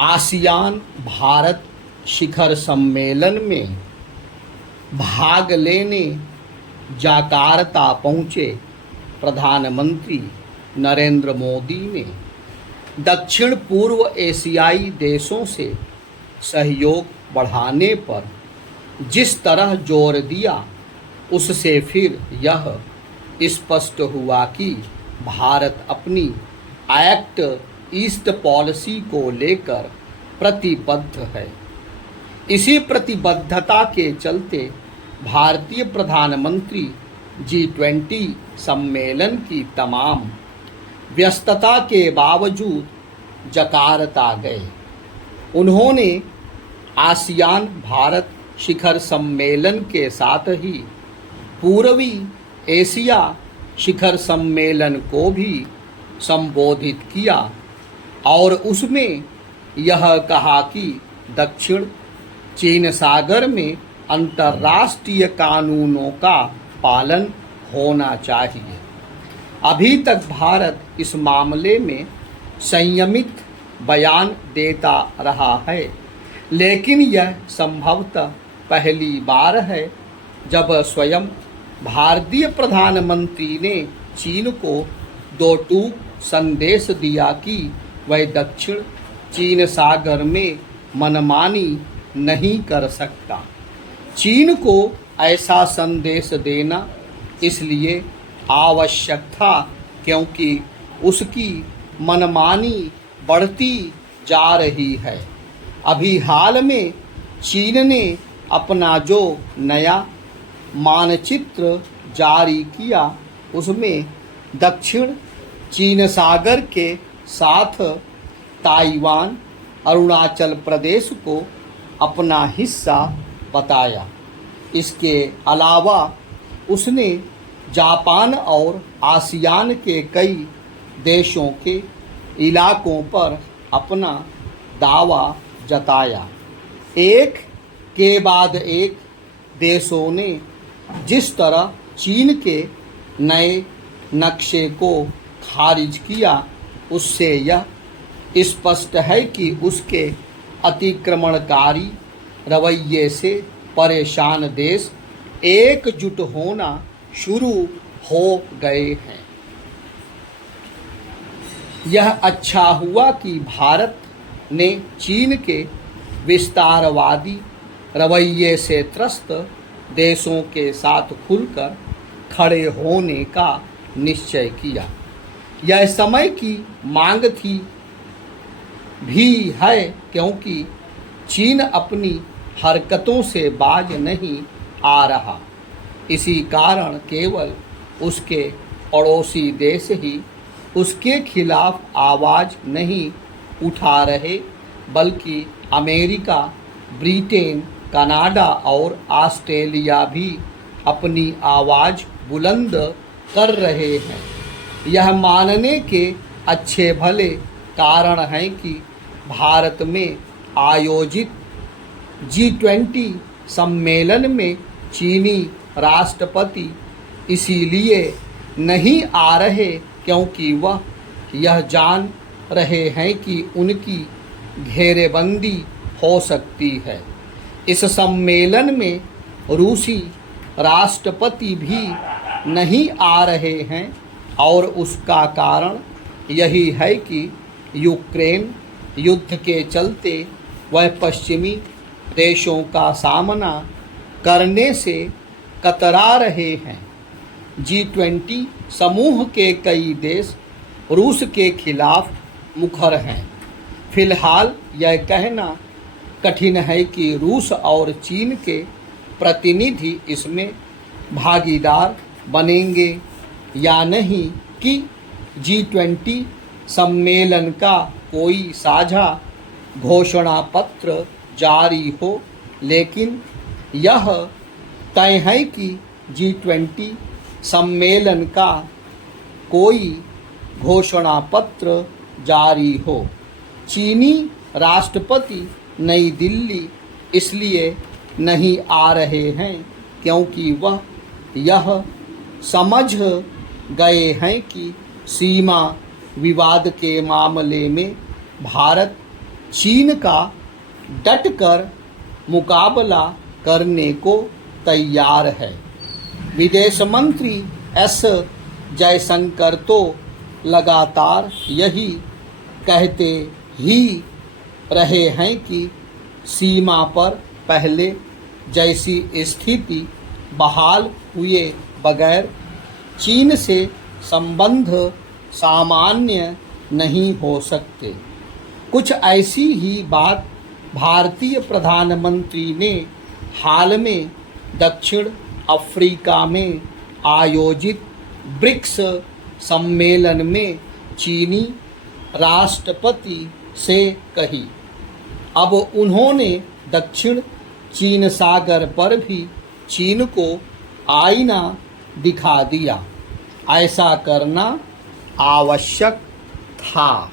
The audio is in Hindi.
आसियान भारत शिखर सम्मेलन में भाग लेने जाकार्ता पहुँचे प्रधानमंत्री नरेंद्र मोदी ने दक्षिण पूर्व एशियाई देशों से सहयोग बढ़ाने पर जिस तरह जोर दिया, उससे फिर यह स्पष्ट हुआ कि भारत अपनी एक्ट ईस्ट पॉलिसी को लेकर प्रतिबद्ध है। इसी प्रतिबद्धता के चलते भारतीय प्रधानमंत्री G20 सम्मेलन की तमाम व्यस्तता के बावजूद जकार्ता गए। उन्होंने आसियान भारत शिखर सम्मेलन के साथ ही पूर्वी एशिया शिखर सम्मेलन को भी संबोधित किया और उसमें यह कहा कि दक्षिण चीन सागर में अंतर्राष्ट्रीय कानूनों का पालन होना चाहिए। अभी तक भारत इस मामले में संयमित बयान देता रहा है, लेकिन यह संभवतः पहली बार है जब स्वयं भारतीय प्रधानमंत्री ने चीन को दो टूक संदेश दिया कि वह दक्षिण चीन सागर में मनमानी नहीं कर सकता। चीन को ऐसा संदेश देना इसलिए आवश्यक था क्योंकि उसकी मनमानी बढ़ती जा रही है। अभी हाल में चीन ने अपना जो नया मानचित्र जारी किया, उसमें दक्षिण चीन सागर के साथ ताइवान, अरुणाचल प्रदेश को अपना हिस्सा बताया। इसके अलावा उसने जापान और आसियान के कई देशों के इलाकों पर अपना दावा जताया। एक के बाद एक देशों ने जिस तरह चीन के नए नक्शे को खारिज किया, उससे यह स्पष्ट है कि उसके अतिक्रमणकारी रवैये से परेशान देश एकजुट होना शुरू हो गए हैं। यह अच्छा हुआ कि भारत ने चीन के विस्तारवादी रवैये से त्रस्त देशों के साथ खुलकर खड़े होने का निश्चय किया। यह समय की मांग थी भी है क्योंकि चीन अपनी हरकतों से बाज नहीं आ रहा। इसी कारण केवल उसके पड़ोसी देश ही उसके खिलाफ आवाज़ नहीं उठा रहे, बल्कि अमेरिका, ब्रिटेन, कनाडा और ऑस्ट्रेलिया भी अपनी आवाज़ बुलंद कर रहे हैं। यह मानने के अच्छे भले कारण हैं कि भारत में आयोजित G20 सम्मेलन में चीनी राष्ट्रपति इसीलिए नहीं आ रहे क्योंकि वह यह जान रहे हैं कि उनकी घेरेबंदी हो सकती है। इस सम्मेलन में रूसी राष्ट्रपति भी नहीं आ रहे हैं और उसका कारण यही है कि यूक्रेन युद्ध के चलते वह पश्चिमी देशों का सामना करने से कतरा रहे हैं। G20 समूह के कई देश रूस के खिलाफ मुखर हैं। फिलहाल यह कहना कठिन है कि रूस और चीन के प्रतिनिधि इसमें भागीदार बनेंगे या नहीं कि G20 सम्मेलन का कोई साझा घोषणा पत्र जारी हो, लेकिन यह तय है कि G20 सम्मेलन का कोई घोषणा पत्र जारी हो। चीनी राष्ट्रपति नई दिल्ली इसलिए नहीं आ रहे हैं क्योंकि वह यह समझ गए हैं कि सीमा विवाद के मामले में भारत चीन का डटकर मुकाबला करने को तैयार है। विदेश मंत्री एस जयशंकर तो लगातार यही कहते ही रहे हैं कि सीमा पर पहले जैसी स्थिति बहाल हुए बगैर चीन से संबंध सामान्य नहीं हो सकते। कुछ ऐसी ही बात भारतीय प्रधानमंत्री ने हाल में दक्षिण अफ्रीका में आयोजित ब्रिक्स सम्मेलन में चीनी राष्ट्रपति से कही। अब उन्होंने दक्षिण चीन सागर पर भी चीन को आईना दिखा दिया। ऐसा करना आवश्यक था।